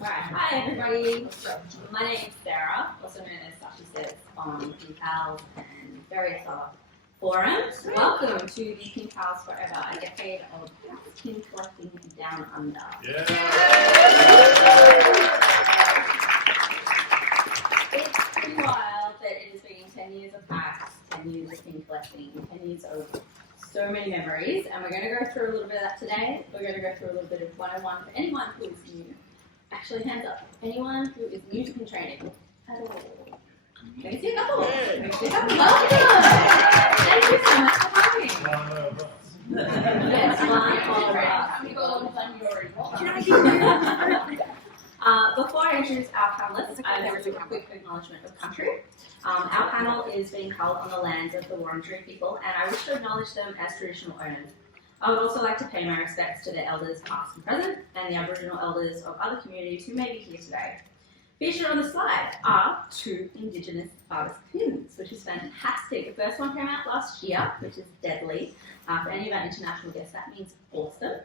Alright, hi everybody. My name is Sarah, also known as SachiiSez on PinnyPals and various other forums. Welcome to the PinnyPals Forever, a decade of pin collecting down under. Yeah. It's pretty wild that it has been 10 years of PAX, 10 years of pin collecting, 10 years of so many memories, and we're going to go through a little bit of that today. We're going to go through a little bit of 101 for anyone who is new. Actually, hands up. Anyone who is new to pin trading at all. Can you see a couple? Can you see a couple? Welcome! Thank you so much for coming. Yes, one before I introduce our panelists, I have a quick acknowledgement of country. Our panel is being held on the lands of the Wurundjeri people, and I wish to acknowledge them as traditional owners. I would also like to pay my respects to the elders past and present, and the Aboriginal elders of other communities who may be here today. Featured on the slide are 2 Indigenous artist pins, which is fantastic. The first one came out last year, which is deadly. For any of our international guests, that means awesome.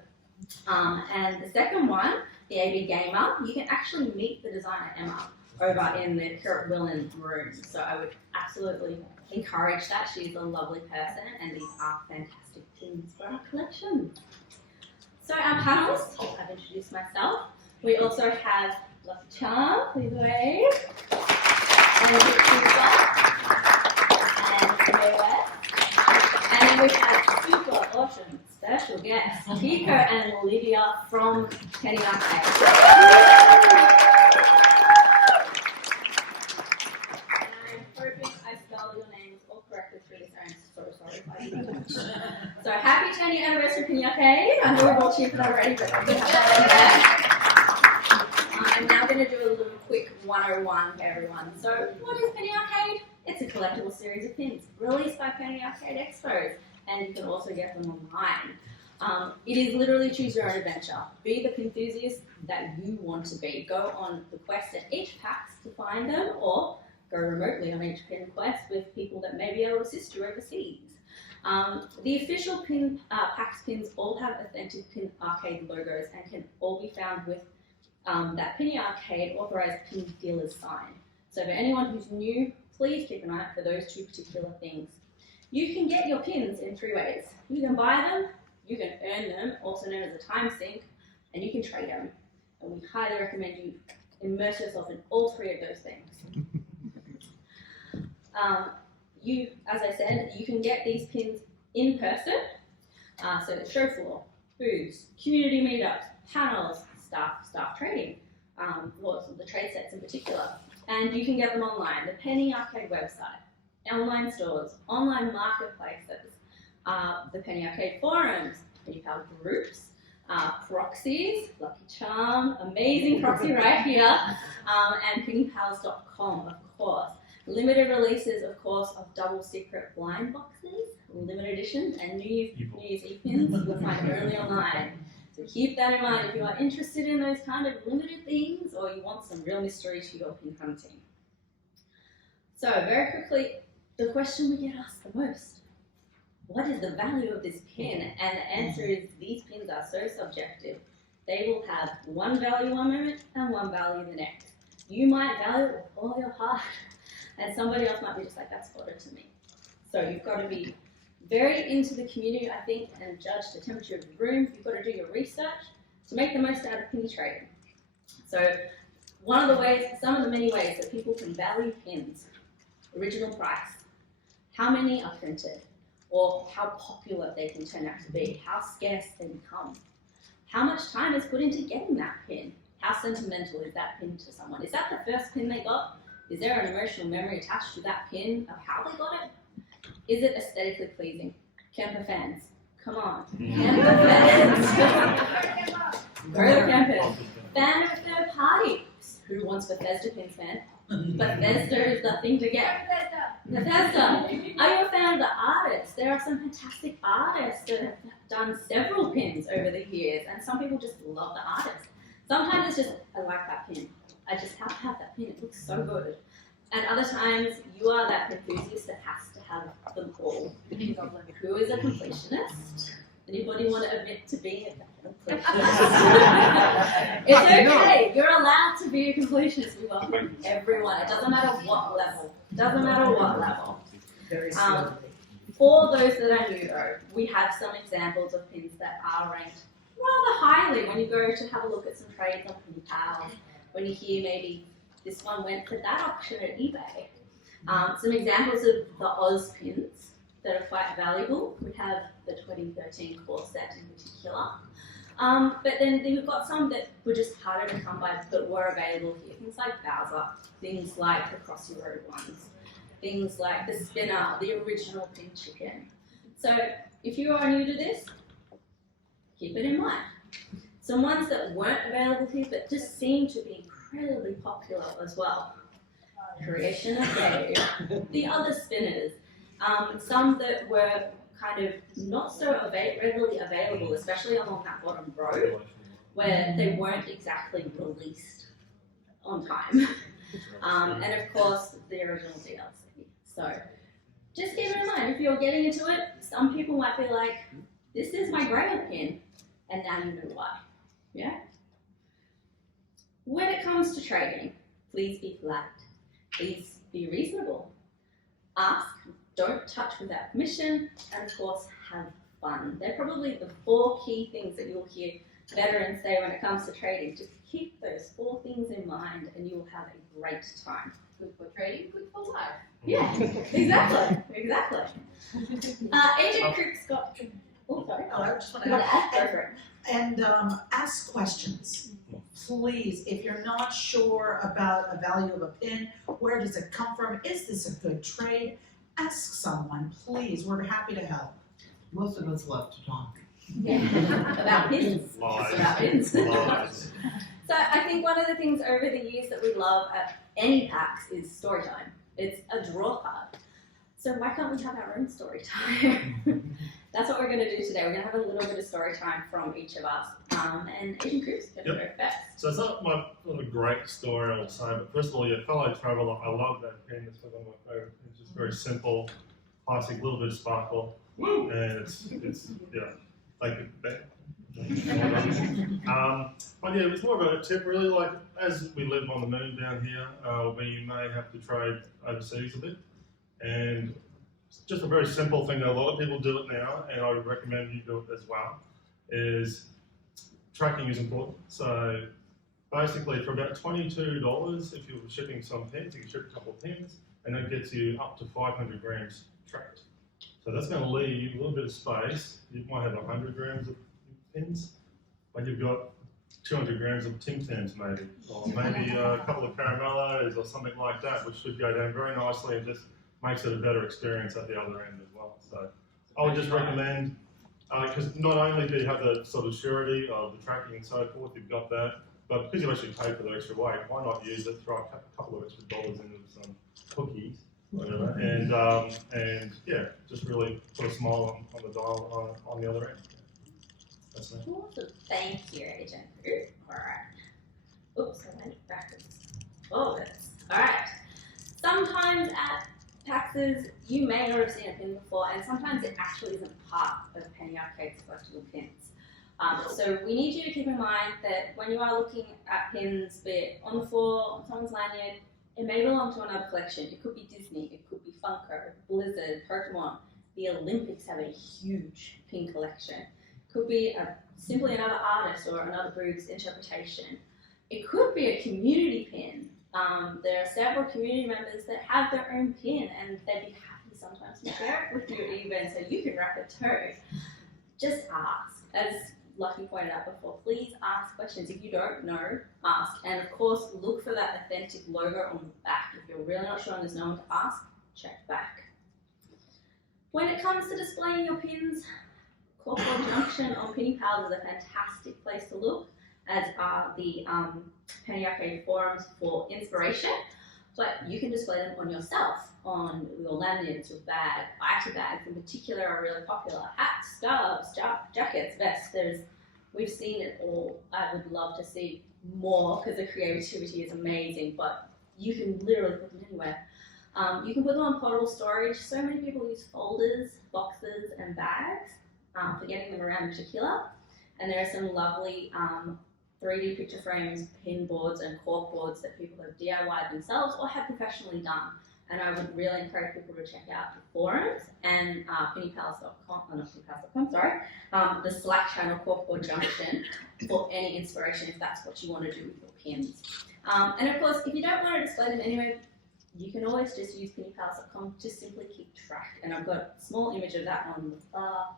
And the second one, the AB Gamer, you can actually meet the designer Emma over in the Kirk Willen room. So I would absolutely encourage that. She's a lovely person, and these are fantastic pins for our collection. So our panelists, I've introduced myself. We also have Luckycharm, please wave, and MayWest, and we have super awesome special guests, Kiko and Lidija from Penny Arcade. Your names all correctly through this. I'm so sorry if I didn't. So happy 10-year anniversary, Penny Arcade. I know we've all cheered for that already, but we have that in there. I'm now going to do a little quick 101 for everyone. So what is Penny Arcade? It's a collectible series of pins released by Penny Arcade Expos, and you can also get them online. It is literally choose your own adventure. Be the pin enthusiast that you want to be. Go on the quest at each PAX to find them, or go remotely on each pin quest with people that may be able to assist you overseas. The official PAX pins all have authentic Pin Arcade logos and can all be found with that Penny Arcade authorized pin dealer's sign. So for anyone who's new, please keep an eye out for those 2 particular things. You can get your pins in 3 ways. You can buy them, you can earn them, also known as a time sink, and you can trade them. And we highly recommend you immerse yourself in all 3 of those things. As I said, you can get these pins in person, so the show floor, booths, community meetups, panels, staff trading, the trade sets in particular, and you can get them online. The Penny Arcade website, online stores, online marketplaces, the Penny Arcade forums, PinnyPals groups, proxies, Luckycharm, amazing proxy right here, and PinnyPals.com, of course. Limited releases, of course, of double secret blind boxes, limited editions, and New Year's Eve pins you'll find only online. So keep that in mind if you are interested in those kind of limited things, or you want some real mystery to your pin hunting. So very quickly, the question we get asked the most: what is the value of this pin? And the answer is these pins are so subjective. They will have one value one moment and one value the next. You might value it with all your heart, and somebody else might be just like, that's fodder to me. So you've got to be very into the community, I think, and judge the temperature of the room. You've got to do your research to make the most out of penny trading. So some of the many ways that people can value pins: original price, how many are printed, or how popular they can turn out to be, how scarce they become, how much time is put into getting that pin, how sentimental is that pin to someone. Is that the first pin they got? Is there an emotional memory attached to that pin of how they got it? Is it aesthetically pleasing? Camper fans, come on. Camper fans. Go to the campers. Fan of third parties. Who wants Bethesda pins, man? Bethesda is the thing to get. Bethesda. Are you a fan of the artists? There are some fantastic artists that have done several pins over the years, and some people just love the artist. Sometimes it's just, I like that pin. I just have to have that pin. It looks so good. And other times, you are that enthusiast that has to have them all. Who is a completionist? Anybody want to admit to being It's okay. You're allowed to be a completionist. We welcome everyone. It doesn't matter what level. Doesn't matter what level. For those that are new though, we have some examples of pins that are ranked rather highly when you go to have a look at some trades on PinnyPals. When you hear maybe this one went for that auction at eBay. Some examples of the Oz pins that are quite valuable. We have the 2013 core set in particular. But then we've got some that were just harder to come by but were available here. Things like Bowser, things like the Cross Your Road ones, things like the Spinner, the original Pin Chicken. So if you are new to this, keep it in mind. Some ones that weren't available here but just seem to be incredibly popular as well. Creation of Dave, the other spinners, some that were kind of not so readily available, especially along that bottom row, where they weren't exactly released on time. And of course, the original DLC. So just keep it in mind, if you're getting into it, some people might be like, this is my grail pin, and now you know why. Yeah? When it comes to trading, please be polite. Please be reasonable. Ask, don't touch without permission, and of course, have fun. They're probably the 4 key things that you'll hear veterans say when it comes to trading. Just keep those 4 things in mind and you will have a great time. Good for trading, good for life. Yeah, exactly. AgentCooper's got... Oh, sorry. Oh, I just want You to want to add? Go for it. And ask questions. Please, if you're not sure about a value of a pin, where does it come from? Is this a good trade? Ask someone, please. We're happy to help. Most of us love to talk. Yeah, about pins. Lies. About pins. Lies. So I think one of the things over the years that we love at any PAX is story time. It's a draw card. So why can't we have our own story time? That's what we're going to do today. We're going to have a little bit of story time from each of us. And AgentCooper's going to go first. So it's not a great story, I'll say, but first of all, fellow traveller, I love that pen. It's one of my favourite. It's just very simple, classic, little bit of sparkle, and it's like that. But yeah, it's more of a tip, really. Like as we live on the moon down here, we may have to trade overseas a bit, and it's just a very simple thing that a lot of people do it now, and I would recommend you do it as well. Is tracking is important. So basically, for about $22, if you're shipping some pins, you can ship a couple of pins, and that gets you up to 500 grams tracked. So that's going to leave a little bit of space. You might have 100 grams of pins, but you've got 200 grams of Tim Tams maybe, or maybe a couple of caramellos or something like that, which should go down very nicely and just makes it a better experience at the other end as well. So I would just recommend, because not only do you have the sort of surety of the tracking and so forth, you've got that, but because you actually paid for the extra weight, why not use it, throw a couple of extra dollars into some cookies, whatever, and yeah, just really put a smile on the dial on the other end. That's it. Awesome. Thank you, AgentCooper. Alright. Oops, I went backwards. Oh, that's alright. Sometimes at PAXs, you may not have seen a pin before, and sometimes it actually isn't part of Penny Arcade's collectible pins. So we need you to keep in mind that when you are looking at pins, be it on the floor, on someone's lanyard, it may belong to another collection. It could be Disney, it could be Funko, Blizzard, Pokemon. The Olympics have a huge pin collection. It could be simply another artist or another group's interpretation. It could be a community pin. There are several community members that have their own pin, and they'd be happy sometimes to share it with you even, so you can wrap it too. Just ask. As Lucky pointed out before, please ask questions. If you don't know, ask. And of course, look for that authentic logo on the back. If you're really not sure and there's no one to ask, check back. When it comes to displaying your pins, Corporate Junction on PinnyPals is a fantastic place to look, as are the Penny Arcade forums for inspiration, but you can display them on yourself, on your lanyards, your bag. Item bags in particular are really popular. Hats, scarves, jackets, vests. We've seen it all. I would love to see more because the creativity is amazing, but you can literally put them anywhere. You can put them on portable storage. So many people use folders, boxes, and bags for getting them around in particular. and there are some lovely 3D picture frames, pin boards, and cork boards that people have DIY'd themselves or have professionally done. And I would really encourage people to check out the forums and PinnyPals.com, not PinnyPals.com, sorry, the Slack channel Corkboard Junction for any inspiration if that's what you want to do with your pins. And of course, if you don't want to display them anyway, you can always just use PinnyPals.com to simply keep track. And I've got a small image of that on the far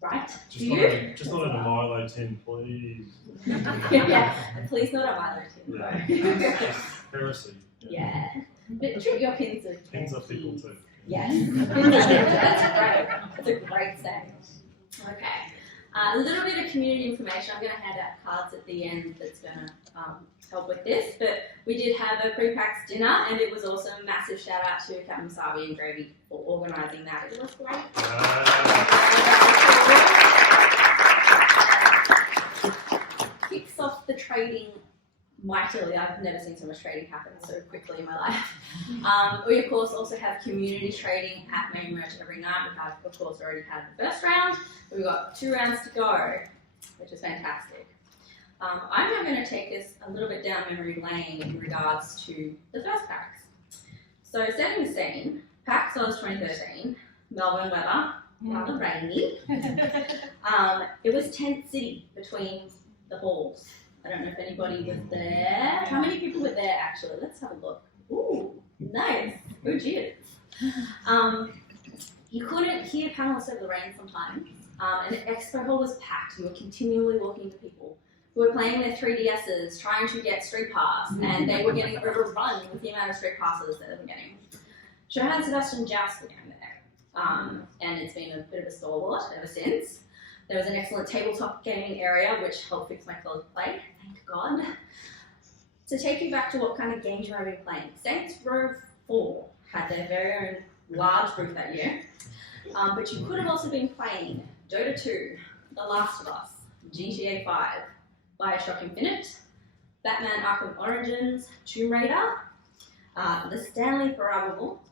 right. Just not in a Milo tin, please. Yeah, and please not a Milo tin. Yeah. Heresy. Yeah. But treat your pins as Pins are people too. Yes. That's great. That's a great saying. Okay. A little bit of community information. I'm going to hand out cards at the end that's going to help with this. But we did have a pre-PAX dinner, and it was also a massive shout out to Captain Masabi and Gravy for organising that. It was great. Kicks off the trading mightily. I've never seen so much trading happen so quickly in my life. We of course also have community trading at MayWest every night. We have of course already had the first round. We've got 2 rounds to go, which is fantastic. I'm now going to take us a little bit down memory lane in regards to the first PAX. So setting the scene, PAX Aus 2013, Melbourne weather, rather rainy. It was tent city between the halls. I don't know if anybody was there. How many people were there actually? Let's have a look. Ooh, nice. Oh, cheers. You couldn't hear panelists over the rain sometimes. And the expo hall was packed. You were continually walking to people who were playing their 3DSs, trying to get street pass, and they were getting overrun with the amount of street passes that they were getting. Johann Sebastian Joust began there. And it's been a bit of a stalwart ever since. There was an excellent tabletop gaming area, which helped fix my clothes play, thank God. To take you back to what kind of games you might be playing, Saints Row 4 had their very own large booth that year, but you could have also been playing Dota 2, The Last of Us, GTA 5, Bioshock Infinite, Batman Arkham Origins, Tomb Raider, the Stanley Parable,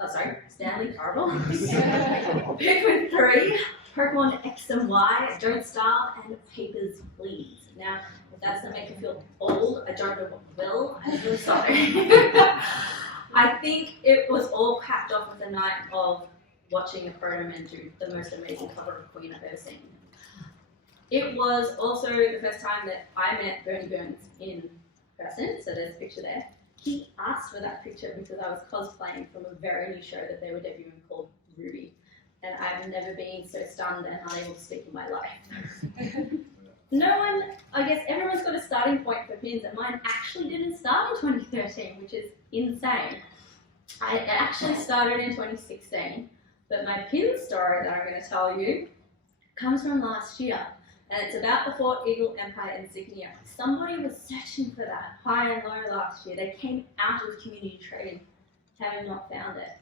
Pikmin 3, Pokemon X and Y, Don't Starve, and Papers, Please. Now, if that doesn't make you feel old, I don't know what will. I'm really sorry. I think it was all capped off with a night of watching a Protoman do the most amazing cover of Queen I've ever seen. It was also the first time that I met Bernie Burns in person, so there's a picture there. He asked for that picture because I was cosplaying from a very new show that they were debuting called Ruby. And I've never been so stunned and unable to speak in my life. No one, I guess everyone's got a starting point for pins, and mine actually didn't start in 2013, which is insane. I actually started in 2016, but my pin story that I'm going to tell you comes from last year, and it's about the Fort Eagle Empire insignia. Somebody was searching for that high and low last year. They came out of community trading, having not found it.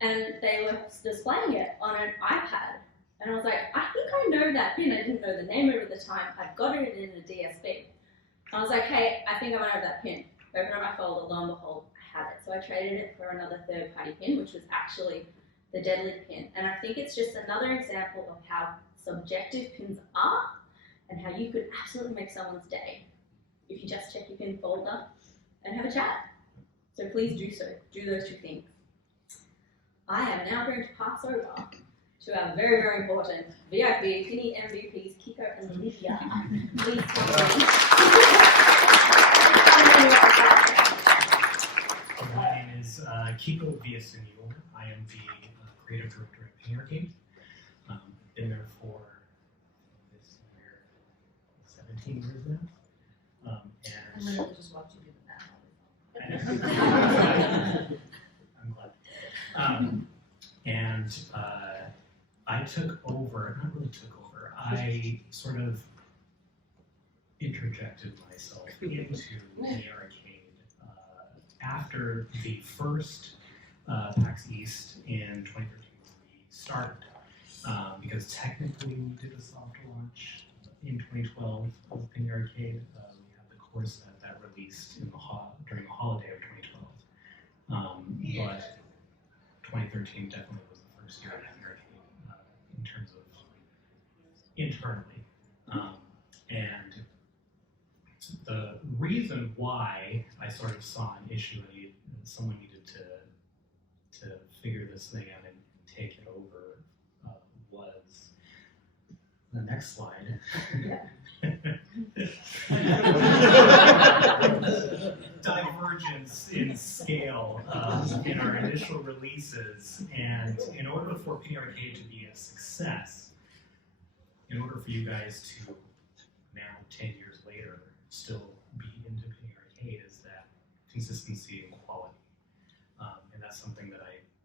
And they were displaying it on an iPad. And I was like, I think I know that pin. I didn't know the name of it at the time. I got it in a DSB. I was like, hey, I think I might have that pin. Open up my folder, lo and behold, I had it. So I traded it for another third-party pin, which was actually the Deadly pin. And I think it's just another example of how subjective pins are and how you could absolutely make someone's day if you just check your pin folder and have a chat. So please do so. Do those 2 things. I am now going to pass over to our very, very important VIP Pinny MVPs, Kiko and Lidija. Please come My name is Kiko Villasenor. I am the creative director at Pinny Arcade. Been there for this year 17 years now. I literally just watched you do the math. I'm glad. I took over, not really took over, I sort of interjected myself into Pinny Arcade after the first PAX East in 2013 we started. Because technically we did a soft launch in 2012 of Pinny Arcade. We had the core set that released in during the holiday of 2012. But 2013 definitely was the first year of Pinny Arcade in terms of internally. And the reason why I sort of saw an issue and someone needed to figure this thing out and take it over was the next slide. Divergence in scale in our initial releases, and in order for Pinny Arcade to be a success, in order for you guys to now 10 years later still be into Pinny Arcade, is that consistency and quality, and that's something that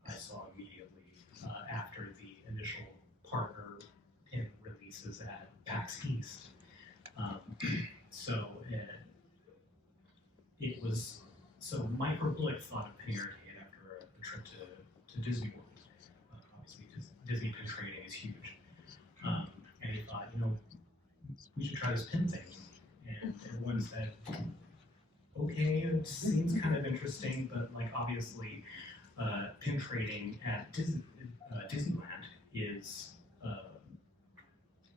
I saw immediately after the initial partner pin releases at PAX East. So Micro Blick thought of Pinny Arcade after a trip to Disney World. Obviously, Disney pin trading is huge, and he thought, we should try this pin thing. And everyone said, okay, it seems kind of interesting, but like obviously, pin trading at Disneyland is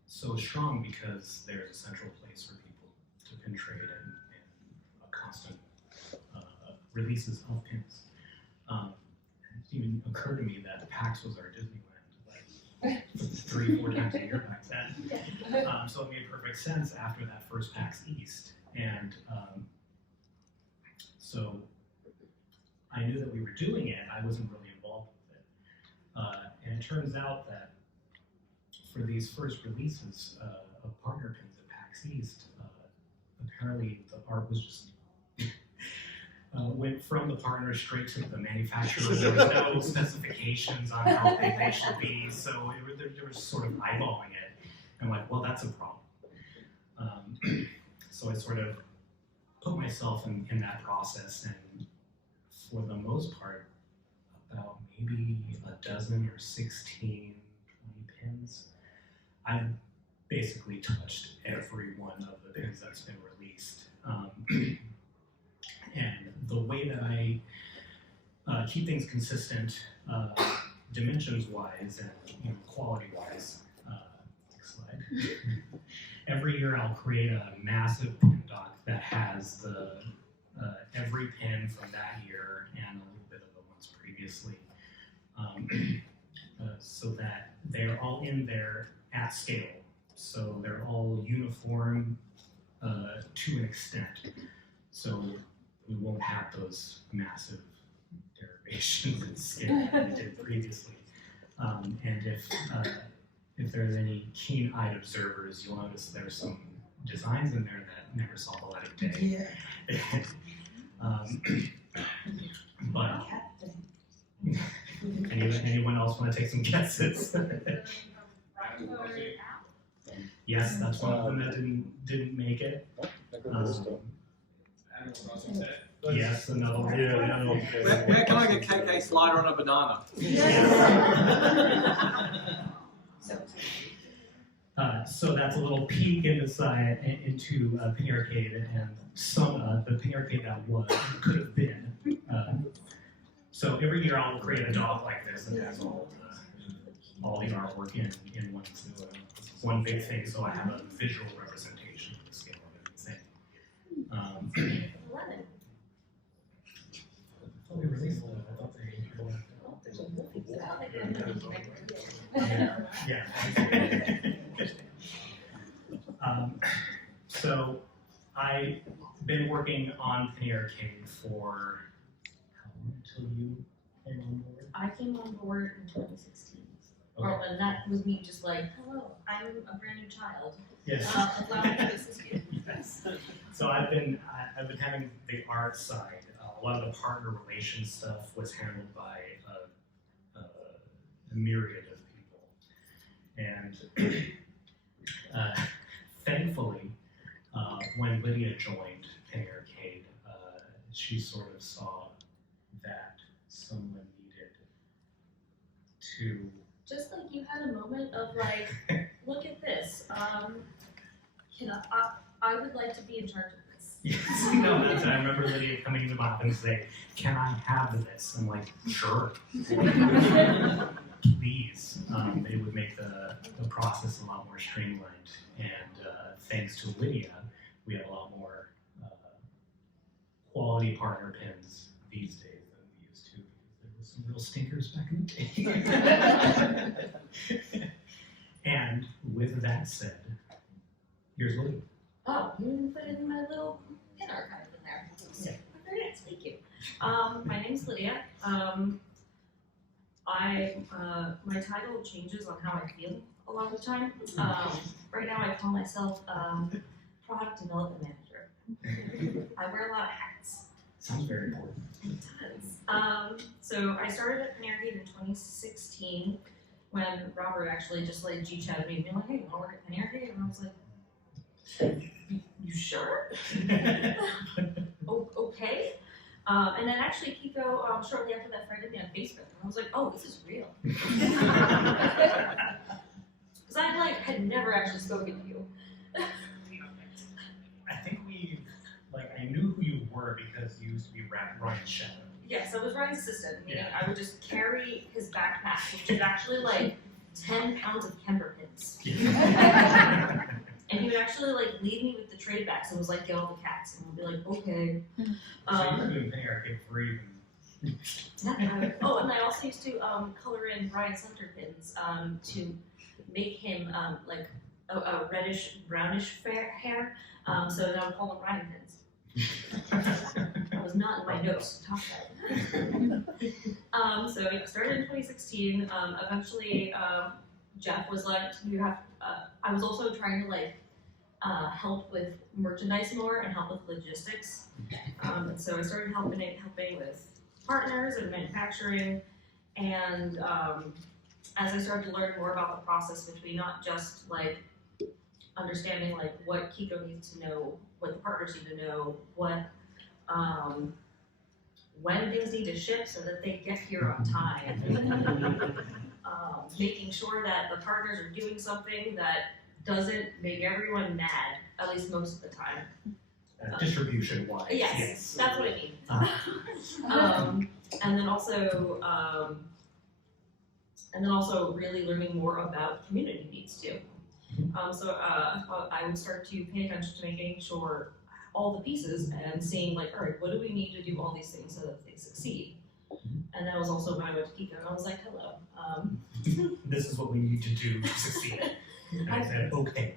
so strong because there's a central place for people to pin trade and a constant releases of pins. It even occurred to me that PAX was our Disneyland, like 3-4 times a year back then. So it made perfect sense after that first PAX East. And so I knew that we were doing it. I wasn't really involved with it. And it turns out that for these first releases of partner pins at PAX East, apparently the art was just went from the partner straight to the manufacturer. There was no specifications on how big they should be, so they were sort of eyeballing it. And I'm like, well, that's a problem. So I sort of put myself in that process, and for the most part, about maybe a dozen or 16, 20 pins. I've basically touched every one of the pins that's been released. And the way that I keep things consistent, dimensions-wise and quality-wise, next slide. Every year I'll create a massive pin doc that has the every pin from that year and a little bit of the ones previously, so that they're all in there at scale. So they're all uniform to an extent. So we won't have those massive derivations in scale that we did previously. And if there's any keen-eyed observers, you'll notice there's some designs in there that never saw the light of day. Yeah. But anyone else want to take some guesses? Yes, that's one of them that didn't make it. Yes, another one. Yeah, Where can I get KK slider on a banana? So that's a little peek into Pinny Arcade and some the Pinny Arcade that could have been. So every year I'll create a doc like this that has all the artwork in one big thing, so I have a visual representation of the scale of everything. 11. We released them. I thought so I've been working on Pinny Arcade for how long until you came on board? I came on board in 2016. Well, and that was me just like, hello, I'm a brand new child. Yes. Allow me to assist you. Yes. So I've been having the art side. A lot of the partner relations stuff was handled by a myriad of people, and thankfully, when Lydia joined Pinny Arcade, she sort of saw that someone needed to. Just like you had a moment of like, look at this. I would like to be in charge of this. Yes, no, that's, I remember Lydia coming to my office and saying, "Can I have this?" I'm like, "Sure." these, it would make the process a lot more streamlined. And thanks to Lydia, we have a lot more quality partner pins these days than we used to, because there were some real stinkers back in the day. And with that said, here's Lydia. Oh, you didn't put it in my little pin archive in there. Yeah. Very nice, thank you. My name's Lydia. My title changes on how I feel a lot of the time. Right now I call myself product development manager. I wear a lot of hats. Sounds very important. It does. So I started at PinnyPals in 2016 when Robert actually just like G-chatted me and be like, hey, you wanna work at PinnyPals? And I was like, you sure? Okay. And then actually Kiko, shortly after that, friended me on Facebook, and I was like, oh, this is real. Because I had never actually spoken to you. I think I knew who you were because you used to be Ryan's shadow. Yes, I was Ryan's assistant, meaning I would just carry his backpack, which is actually 10 pounds of Kemper pins. And he would actually leave me with the trade backs and was like, get all the cats. And I'd be like, okay. So you were doing Penny Arcade for even. Oh, and I also used to color in Brian's hunter pins to make him a reddish brownish hair. So then I would call them Ryan pins. That was not in my notes to talk about. So it started in 2016. Eventually, Jeff was like, you have. I was also trying to help with merchandise more and help with logistics. And so I started helping with partners and manufacturing. And as I started to learn more about the process between not just understanding what Kiko needs to know, what the partners need to know, what when things need to ship so that they get here on time. Making sure that the partners are doing something that doesn't make everyone mad, at least most of the time. Distribution wise. Yes, that's what I mean. And then also really learning more about community needs too. So I would start to pay attention to making sure all the pieces and seeing all right, what do we need to do all these things so that they succeed? And that was also when I went to Kiko and I was like, hello. This is what we need to do to succeed. And I said, okay.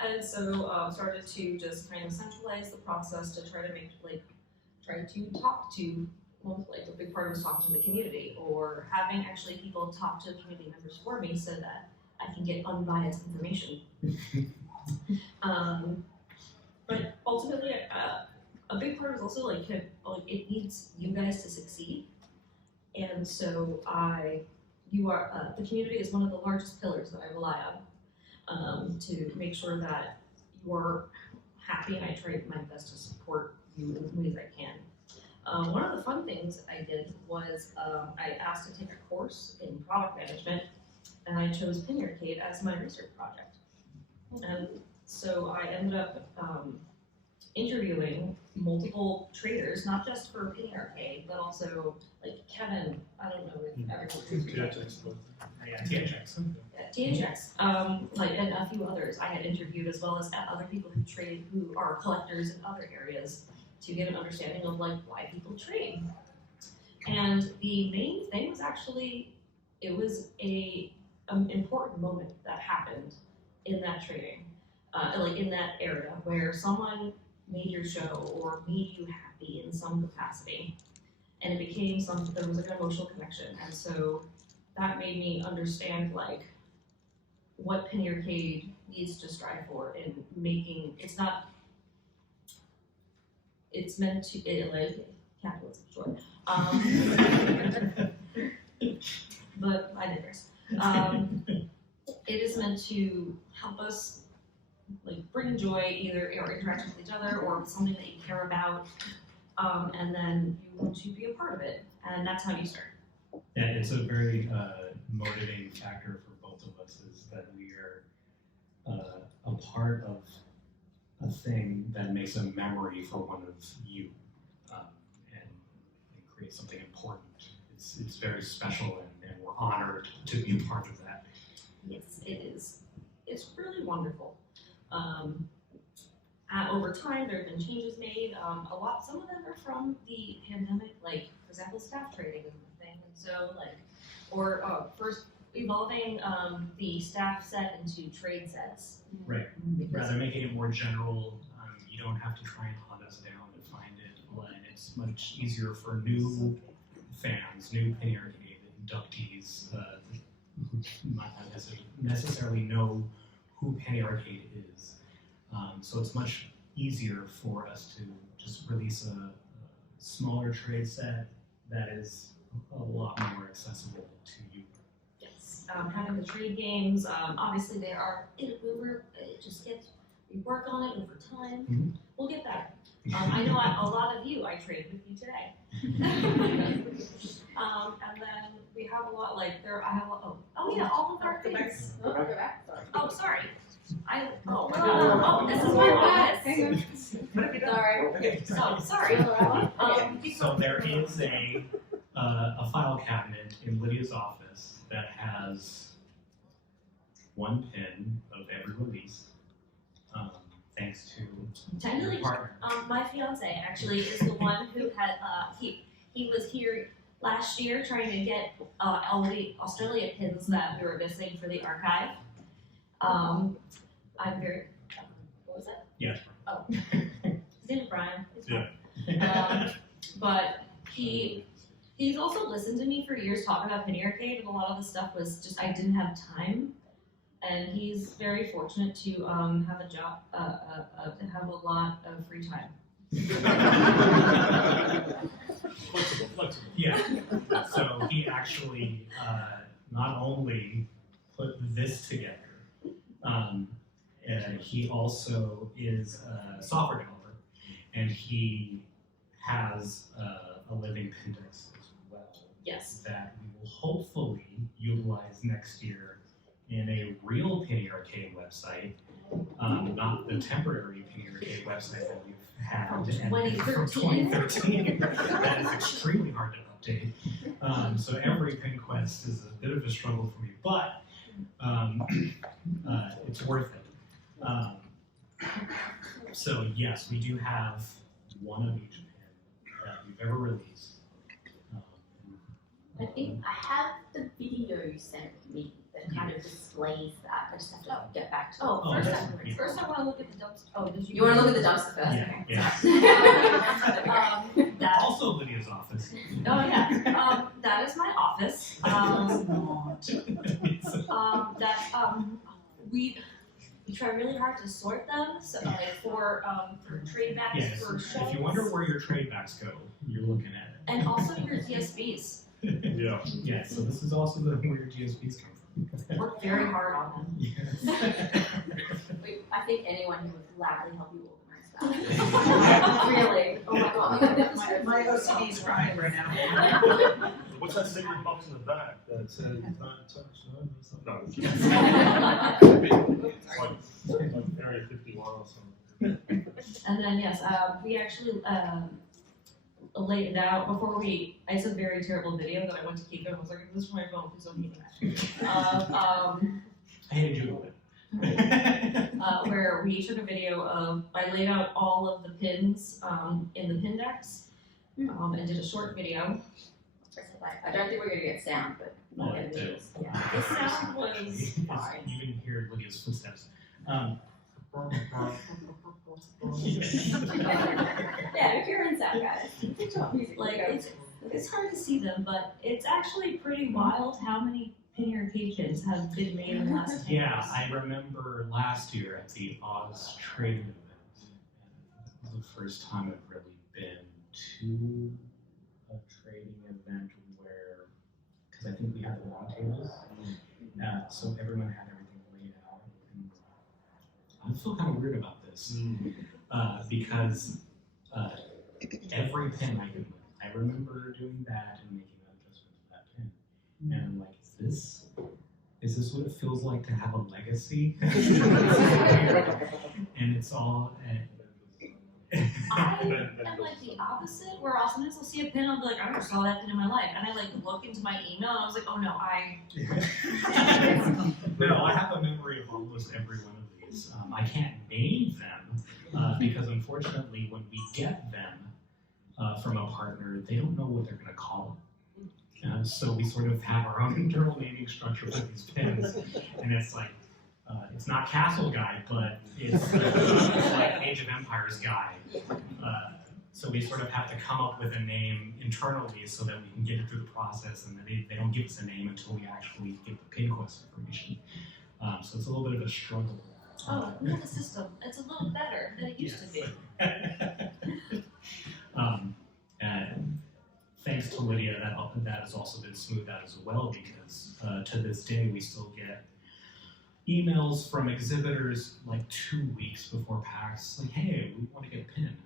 And so started to just kind of centralize the process to try to make try to talk to a big part was talking to the community or having actually people talk to community members for me so that I can get unbiased information. But ultimately, a big part is also it needs you guys to succeed, and so the community is one of the largest pillars that I rely on to make sure that you're happy, and I try my best to support you in as ways I can. One of the fun things I did was I asked to take a course in product management, and I chose Penny Arcade as my research project. And so I ended up interviewing multiple traders, not just for Penny Arcade, but also Kevin. I don't know if everyone. THX. THX, and a few others I had interviewed, as well as other people who are collectors in other areas, to get an understanding of why people trade. And the main thing was actually, it was an important moment that happened in that trading, in that area where someone made your show or made you happy in some capacity, and it became something. There was an emotional connection, and so that made me understand what Penny Arcade needs to strive for in making. It's meant to capitalism, sure. But I digress. It is meant to help us bring joy either or interaction with each other or with something that you care about, and then you want to be a part of it, and that's how you start. Yeah, it's a very motivating factor for both of us is that we are a part of a thing that makes a memory for one of you and creates something important. It's very special and we're honored to be a part of that. Yes, it is. It's really wonderful. Over time, there have been changes made. Some of them are from the pandemic, like for example, staff training is a thing. And so, first evolving the staff set into trade sets. Right. Rather making it more general, you don't have to try and hunt us down to find it. And it's much easier for new fans, new Penny Arcade inductees, who might not necessarily know who Penny Arcade is. So it's much easier for us to just release a smaller trade set that is a lot more accessible to you. Yes, having the trade games, obviously they are, it just gets, we work on it over time. Mhm. We'll get better. I know a lot of you, I trade with you today. And then we have a lot, like there, I have, all of our things. Oh, go back. Sorry. Oh, sorry. This is my office. Sorry. So, sorry. So there is a file cabinet in Lydia's office that has one pin of every release, thanks to Technically, your partner. my fiance actually is the one who had, he was here last year trying to get all the Australia pins that we were missing for the archive. I'm very, what was it? Yeah. Oh, his name is Brian. It's fine. But he's also listened to me for years talk about Penny Arcade, and a lot of the stuff was just, I didn't have time. And he's very fortunate to have a job, to have a lot of free time. Flexible. Yeah. So he actually not only put this together, he also is a software developer, and he has a living Pindex as well. Yes. That we will hopefully utilize next year in a real Penny Arcade website, not the temporary Penny Arcade website that we've had From from 2013. That is extremely hard to update. So every pin quest is a bit of a struggle for me, but it's worth it. So yes, we do have one of each pin that we've ever released. I think I have the video you sent me that kind of displays that. I just have to get back to it. Oh, First, that's great. first I want to look at the dumpster. Oh, did You want to look at the dumpster first? Yeah, Okay. yeah. That, Also Lydia's office. oh yeah, that is my office. We try really hard to sort them, so like for trade backs Yes, for if shelves, you wonder where your trade backs go, you're looking at it. and also your DSBs. Yeah. Yeah, so this is also where your DSPs come from. Work very hard on them. Yes. I think anyone who would gladly help you organize that. Really. Oh my god. My OCD is crying right now. What's that secret box in the back that says don't touch? No. Like Area 51 or something. And then yes, we actually laid it out before we. It's a very terrible video that I went to Kiko and was like, "This is for my phone, please don't need that." I hated you a little bit. Where we took a video of. I laid out all of the pins in the Pindex, and did a short video. I don't think we're gonna get sound, but Oh, not it gonna did. be. Yeah. The sound was fine. You can hear Lydia's footsteps. Yeah, if you're inside, guys. Music Like goes. it's hard to see them, but it's actually pretty wild how many Penny Arcade pins have been made in the last 10 Yeah, years. I remember last year at the Oz trading event, it was the first time I've really been to a trading event where, because I think we had the long tables, so everyone had everything laid out. And I feel kind of weird about this because every pin I remember doing that and making that adjustment to that pin, and I'm like, is this what it feels like to have a legacy? And it's all. I am like the opposite, where sometimes I'll see a pin, I'll be like, I never saw that pin in my life. And I like look into my email and I was like, oh no, No, I have a memory of almost every one of these. I can't name them because unfortunately when we get them from a partner, they don't know what they're gonna call them. So we sort of have our own internal naming structure for these pins. And it's like, it's not Castle Guy, but it's like Age of Empires Guy. So we sort of have to come up with a name internally so that we can get it through the process, and they don't give us a name until we actually get the pin quest information. So it's a little bit of a struggle. oh, well, the system, it's a little better than it used to be. And thanks to Lydia, that has also been smoothed out as well, because to this day we still get emails from exhibitors like 2 weeks before PAX, like, hey, we want to get a pin.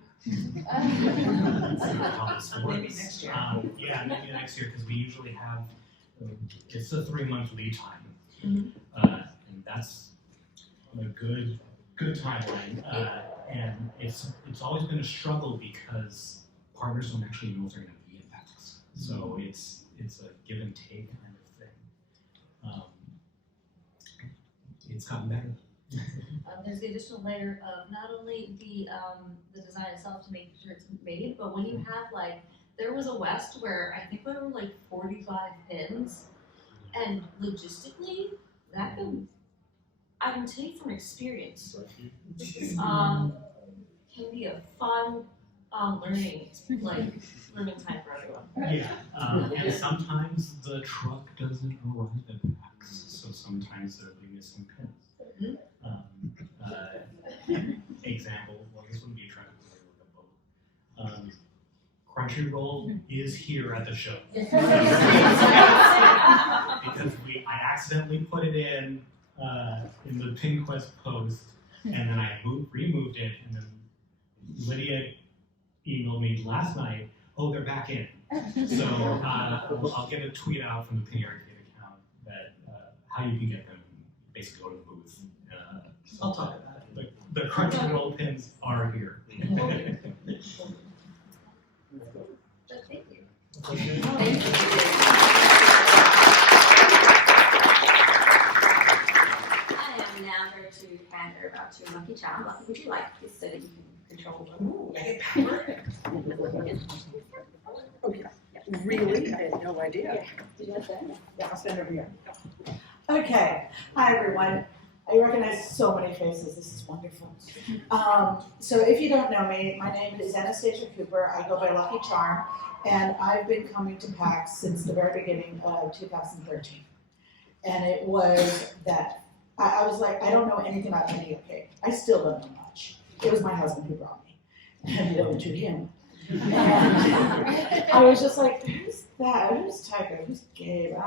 That's not how this works. Maybe next year. Yeah, maybe next year, because we usually have, it's a 3-month lead time. And that's a good timeline. And it's always been a struggle because partners don't actually know if they're going to be at PAX. So it's a give and take kind of thing. It's gotten better. There's the additional layer of not only the design itself to make sure it's made, but when you have like, there was a West where I think there were like 45 pins, and logistically, that can, I can tell you from experience, can be a fun learning time for everyone. Yeah, and sometimes the truck doesn't arrive at PAX, so sometimes there'll be missing pins. Example, well, this wouldn't be a truck, it would be a boat. Crunchyroll is here at the show. Because I accidentally put it in the pin quest post, and then I removed it, and then Lydia emailed me last night, oh, they're back in. So I'll get a tweet out from the Pinny Arcade account that how you can get them. Basically go to the booth. I'll talk about it. The Crunchyroll pins are here. But thank you. Thank you. I am now going to hand over to Luckycharm. Lucky, would you like this so that you can control them? Ooh, I get power. Okay. Really? I had no idea. Did you like that? Yeah, I'll stand over here. Okay. Hi, everyone. I recognize so many faces. This is wonderful. So if you don't know me, my name is SachiiSez. I go by Luckycharm, and I've been coming to PAX since the very beginning of 2013. And it was that I was like, I don't know anything about Pinny Arcade. I still don't know much. It was my husband who brought me, and it over to him. And I was just like, who's that? Who's Tiger? Who's Gabe?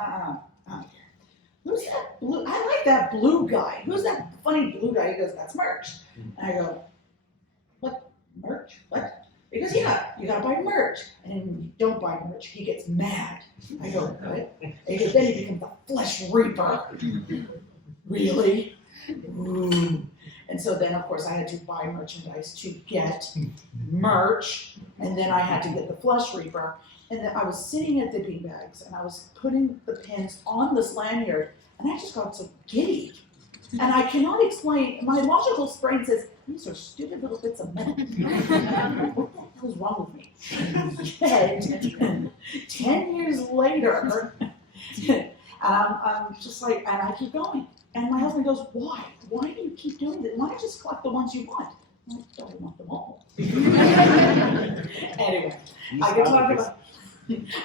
Who's that blue? I like that blue guy. Who's that funny blue guy? He goes, that's merch. And I go, what? Merch? What? He goes, yeah, you gotta buy merch. And when you don't buy merch, he gets mad. I go, what? And he goes, then he becomes the Flesh Reaper. Really? Ooh. And so then, of course, I had to buy merchandise to get merch. And then I had to get the Flesh Reaper. And then I was sitting at the beanbags and I was putting the pins on this lanyard, and I just got so giddy. And I cannot explain, my logical brain says, these are stupid little bits of metal. What the hell is wrong with me? 10 years later, I'm just like, and I keep going. And my husband goes, why? Why do you keep doing this? Why don't you just collect the ones you want? I don't want them all. Anyway,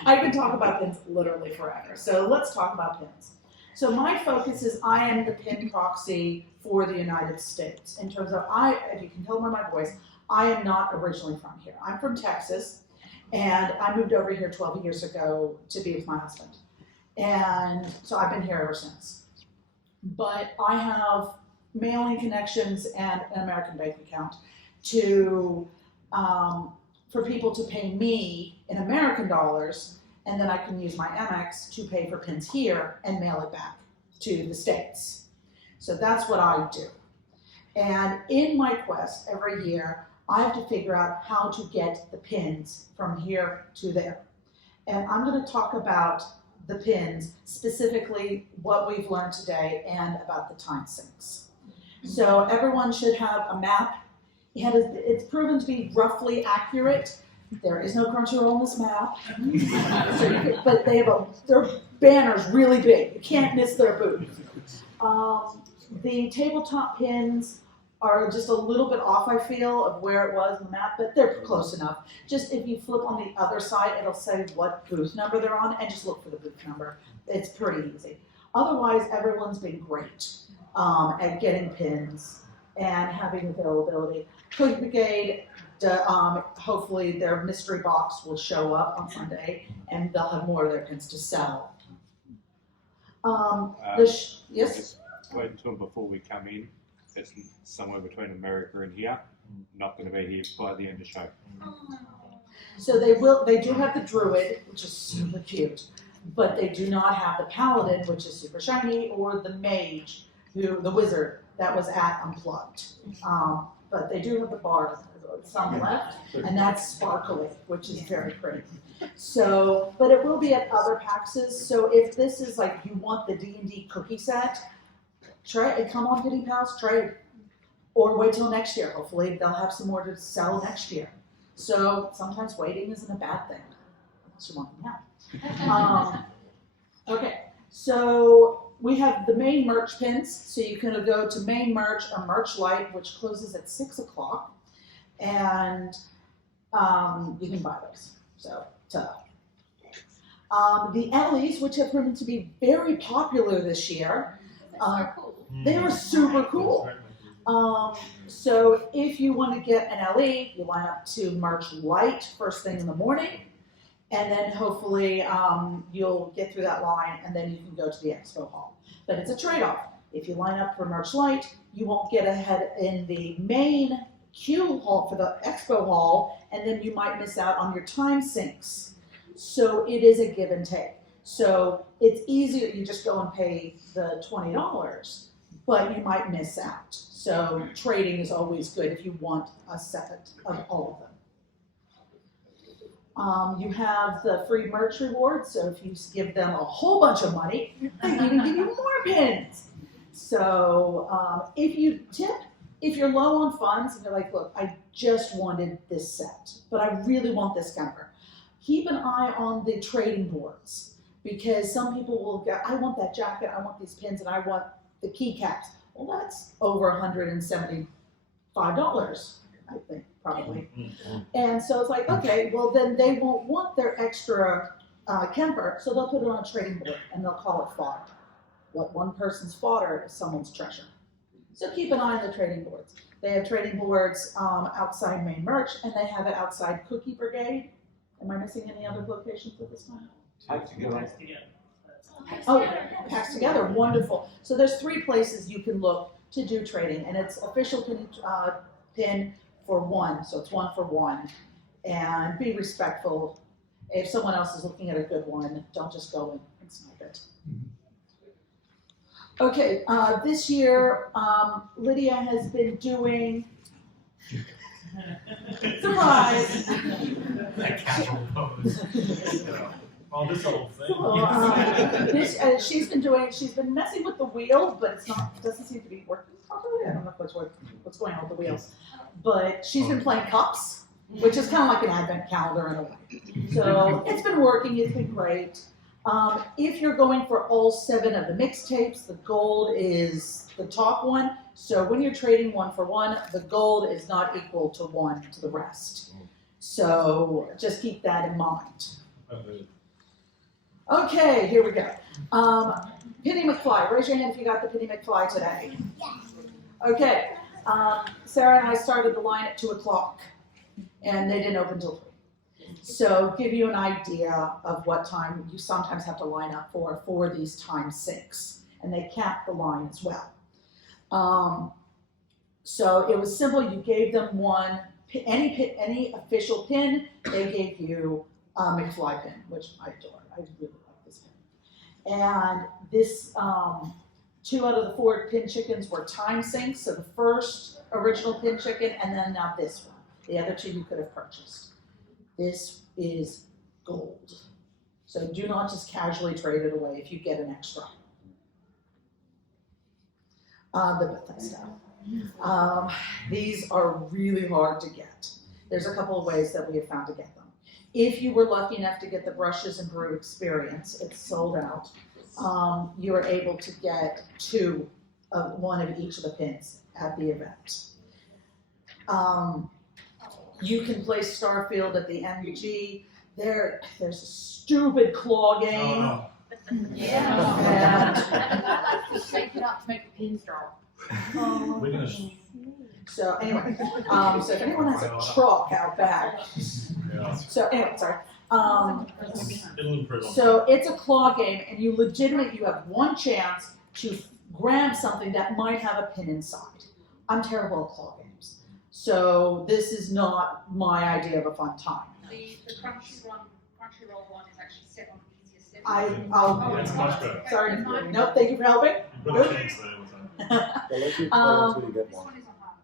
I could talk about pins literally forever. So let's talk about pins. So my focus is I am the pin proxy for the United States. In terms of, if you can tell by my voice, I am not originally from here. I'm from Texas, and I moved over here 12 years ago to be with my husband. And so I've been here ever since. But I have mailing connections and an American bank account to for people to pay me in American dollars, and then I can use my Amex to pay for pins here and mail it back to the States. So that's what I do. And in my quest every year, I have to figure out how to get the pins from here to there. And I'm gonna talk about the pins, specifically what we've learned today and about the time sinks. So everyone should have a map. It's proven to be roughly accurate. There is no Crunchyroll on this map. But their banner's really big. You can't miss their booth. The tabletop pins are just a little bit off, I feel, of where it was on the map, but they're close enough. Just if you flip on the other side, it'll say what booth number they're on, and just look for the booth number. It's pretty easy. Otherwise, everyone's been great at getting pins and having availability. Cookie Brigade, hopefully their mystery box will show up on Sunday, and they'll have more of their pins to sell. Yes? Just wait until before we come in. It's somewhere between America and here. Not going to be here by the end of the show. So they do have the Druid, which is super cute, but they do not have the Paladin, which is super shiny, or the Mage, the Wizard, that was at Unplugged. But they do have the Bard, some left, and that's sparkly, which is very pretty. So, but it will be at other PAXs, so if this is like, you want the D&D cookie set, try it, come on PinnyPals, trade. Or wait till next year, hopefully they'll have some more to sell next year. So sometimes waiting isn't a bad thing, unless you want them now. Okay, so we have the main merch pins, so you can go to main merch or merch light, which closes at 6 o'clock, and you can buy those, so the Ellies, which have proven to be very popular this year, they were super cool. So if you want to get an LE, you line up to Merch Light first thing in the morning, and then hopefully you'll get through that line, and then you can go to the expo hall. But it's a trade-off. If you line up for Merch Light, you won't get ahead in the main queue hall for the expo hall, and then you might miss out on your time sinks. So it is a give and take. So it's easier, you just go and pay the $20, but you might miss out. So trading is always good if you want a set of all of them. You have the free merch reward, so if you give them a whole bunch of money, they even give you more pins. So if you tip, if you're low on funds and you're like, look, I just wanted this set, but I really want this camper, keep an eye on the trading boards. Because some people will go, I want that jacket, I want these pins, and I want the keycaps. Well, that's over $175, I think, probably. And so it's like, okay, well then they won't want their extra Kemper, so they'll put it on a trading board and they'll call it fodder. What one person's fodder is someone's treasure. So keep an eye on the trading boards. They have trading boards outside main merch, and they have it outside Cookie Brigade. Am I missing any other locations at this time? Oh, PAX Together, wonderful. So there's 3 places you can look to do trading, and it's official pin for 1, so it's 1 for 1. And be respectful. If someone else is looking at a good one, don't just go and snipe it. Okay, this year, Lydia has been doing, surprise! That casual pose. Oh, this whole thing. She's been messing with the wheels, but it doesn't seem to be working properly. I don't know what's going on with the wheels. But she's been playing cups, which is kind of like an advent calendar in a way. So it's been working, it's been great. If you're going for all 7 of the mixtapes, the gold is the top one. So when you're trading 1 for 1, the gold is not equal to 1 to the rest. So just keep that in mind. Okay, here we go. Penny McFly, raise your hand if you got the Penny McFly today. Okay, Sarah and I started the line at 2 o'clock, and they didn't open till 3. So give you an idea of what time you sometimes have to line up for these time sinks, and they cap the line as well. So it was simple. You gave them one, any official pin, they gave you a McFly pin, which I adore. I really like this pin. And this 2 out of the 4 pin chickens were time sinks. So the first original pin chicken, and then now this one. The other two you could have purchased. This is gold. So do not just casually trade it away if you get an extra. The Bethesda. These are really hard to get. There's a couple of ways that we have found to get them. If you were lucky enough to get the Brushes and Brew Experience, it's sold out. You are able to get one of each of the pins at the event. You can play Starfield at the MG. There's a stupid claw game. Oh, Yeah. Just shake it up to make the pins drop. we're gonna So anyway, so if anyone has a truck out back, so anyway, sorry. it'll improve on So it's a claw game, and you have one chance to grab something that might have a pin inside. I'm terrible at claw games, so this is not my idea of a fun time. The Crunchyroll one is actually set on the easiest step. Yeah, it's much better. Sorry, nope, thank you for helping. You put a chance there with that. They'll let you play until you get This one. one is on hard.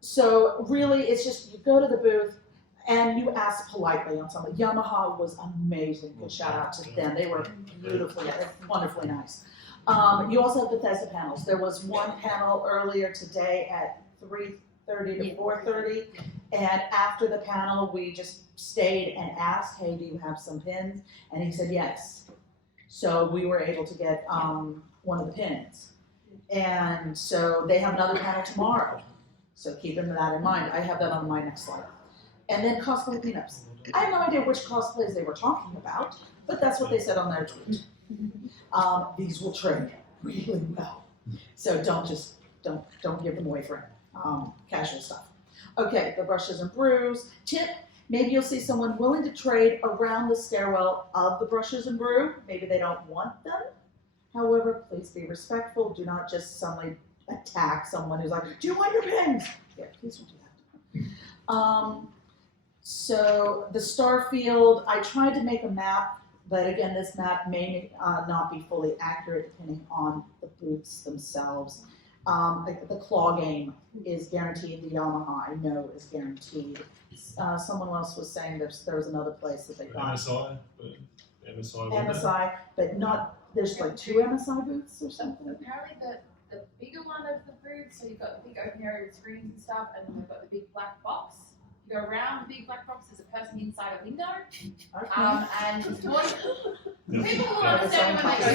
So really, it's just you go to the booth and you ask politely on something. Yamaha was amazing. Good shout out to them. They were beautifully, wonderfully nice. You also have Bethesda panels. There was one panel earlier today at 3:30 to 4:30, and after the panel, we just stayed and asked, "Hey, do you have some pins?" And he said yes. So we were able to get one of the pins, and so they have another panel tomorrow. So keeping that in mind, I have that on my next slide. And then cosplay cleanups. I have no idea which cosplays they were talking about, but that's what they said on their tweet. These will trade really well. So don't give them away for casual stuff. Okay, the Brushes and Brews. Tip, maybe you'll see someone willing to trade around the stairwell of the Brushes and Brew. Maybe they don't want them. However, please be respectful. Do not just suddenly attack someone who's like, "Do you want your pins?" Yeah, please don't do that. So the Starfield, I tried to make a map, but again, this map may not be fully accurate depending on the booths themselves. The claw game is guaranteed. The Yamaha, I know, is guaranteed. Someone else was saying there was another place that they got. MSI, but MSI. MSI, but not, there's like 2 MSI booths or something. Apparently the bigger one of the booths, so you've got the big open area with screens and stuff, and then we've got the big black box. You go around the big black box, there's a person inside a window, and people will understand when they go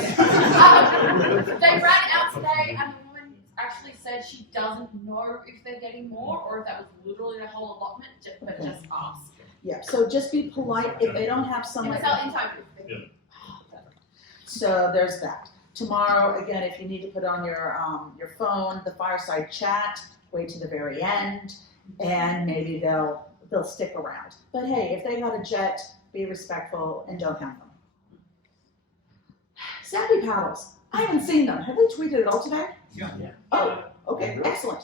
there. They ran out today, and the woman actually said she doesn't know if they're getting more, or if that was literally the whole allotment, but just ask. Yeah, so just be polite if they don't have It someone. was our inside booth. Yeah. So there's that. Tomorrow, again, if you need to put on your phone, the fireside chat, wait to the very end, and maybe they'll stick around. But hey, if they got a jet, be respectful and don't have them. Savvy paddles. I haven't seen them. Have they tweeted at all today? Yeah. Oh, okay, excellent.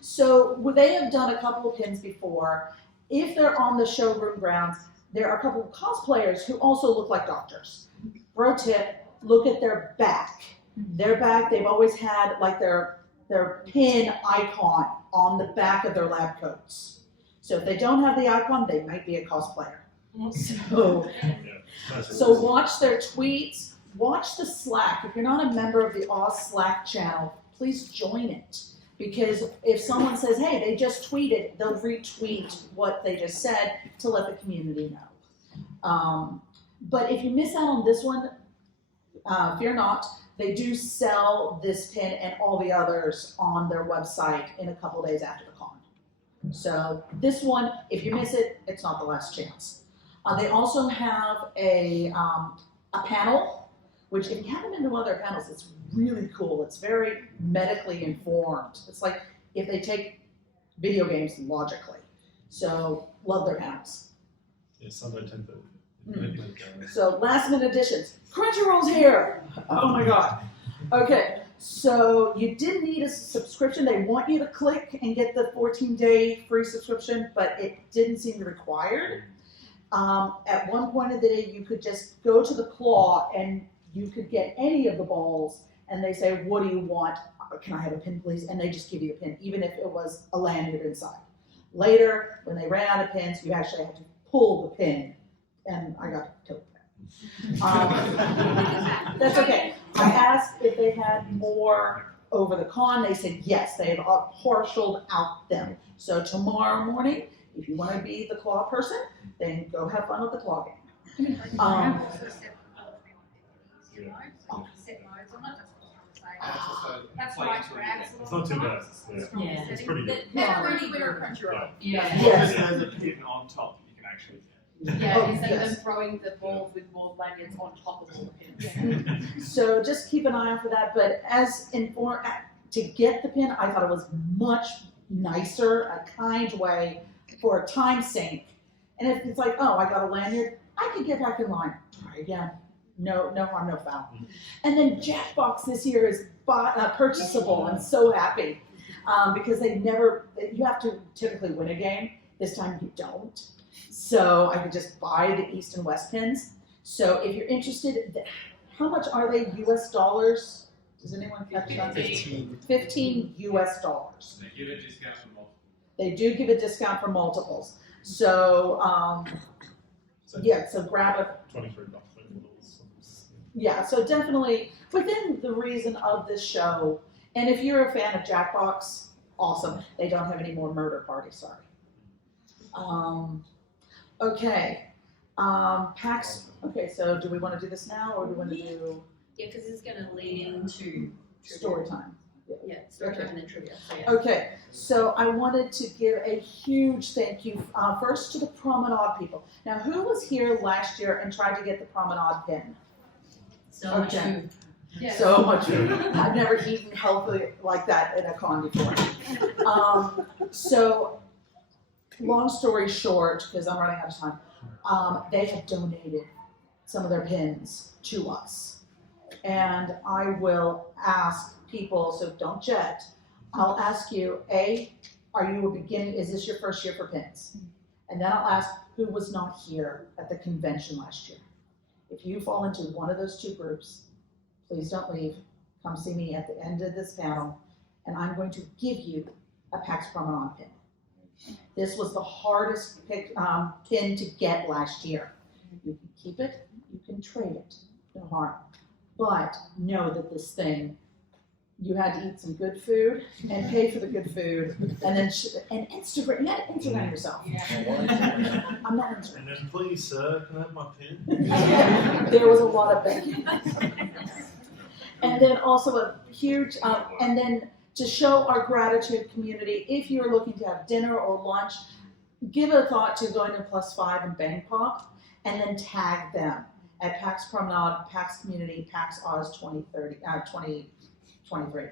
So they have done a couple of pins before. If they're on the showroom grounds, there are a couple of cosplayers who also look like doctors. Pro tip, look at their back. Their back, they've always had like their pin icon on the back of their lab coats. So if they don't have the icon, they might be a cosplayer. So watch their tweets, watch the Slack. If you're not a member of the Oz Slack channel, please join it. Because if someone says, hey, they just tweeted, they'll retweet what they just said to let the community know. But if you miss out on this one, fear not. They do sell this pin and all the others on their website in a couple days after the con. So this one, if you miss it, it's not the last chance. They also have a panel, which if you haven't been to one of their panels, it's really cool. It's very medically informed. It's like if they take video games logically. So love their panels. Yeah, Sunday 10:30. So last minute additions. Crunchyroll's here. Oh my God. Okay, so you did need a subscription. They want you to click and get the 14-day free subscription, but it didn't seem required. At one point of the day, you could just go to the claw and you could get any of the balls, and they say, what do you want? Can I have a pin, please? And they just give you a pin, even if it was a lanyard inside. Later, when they ran out of pins, you actually had to pull the pin, and I got killed. That's okay. I asked if they had more over the con. They said yes, they had partialed out them. So tomorrow morning, if you want to be the claw person, then go have fun with the claw game. That's right, perhaps. It's not too bad. Yeah. It's pretty good. Never really winner control. Yeah. Yes. There's a pin on top you can actually get. Yeah, Oh, instead of yes. them throwing the balls with more lanyards on top of all the pins. So just keep an eye out for that. But to get the pin, I thought it was much nicer, a kind way for a time sink. And if it's like, oh, I got a lanyard, I can get back in line. Try again. No harm, no foul. And then Jackbox this year is purchasable. I'm so happy because you have to typically win a game. This time you don't. So I could just buy the East and West pins. So if you're interested, how much are they US dollars? Does anyone catch that? 15 US dollars. They give a discount for multiple. They do give a discount for multiples. So so grab a. $23. Yeah, so definitely within the reason of this show, and if you're a fan of Jackbox, awesome. They don't have any more murder parties, sorry. Okay, PAX, okay, so do we want to do this now, or do we want to do Yeah, because it's going to lead into story time? Yeah, story time and then trivia. So, yeah. Okay, so I wanted to give a huge thank you first to the Promenade people. Now, who was here last year and tried to get the Promenade pin? So much Okay. food. Yes. So much food. I've never eaten healthy like that at a con before. So, long story short, because I'm running out of time, they have donated some of their pins to us. And I will ask people, so don't jet, I'll ask you, is this your first year for pins? And then I'll ask who was not here at the convention last year. If you fall into one of those two groups, please don't leave. Come see me at the end of this panel, and I'm going to give you a PAX Promenade pin. This was the hardest pin to get last year. You can keep it, you can trade it, no harm. But know that this thing, you had to eat some good food and pay for the good food, and then and Instagram. You had to Instagram yourself. I'm not Instagram. And then please, sir, can I have my pin? There was a lot of begging. And then also a huge, and then to show our gratitude community, if you're looking to have dinner or lunch, give a thought to going to +5 and Bang Pop, and then tag them at PAX Promenade, PAX Community, PAX Aus 2023.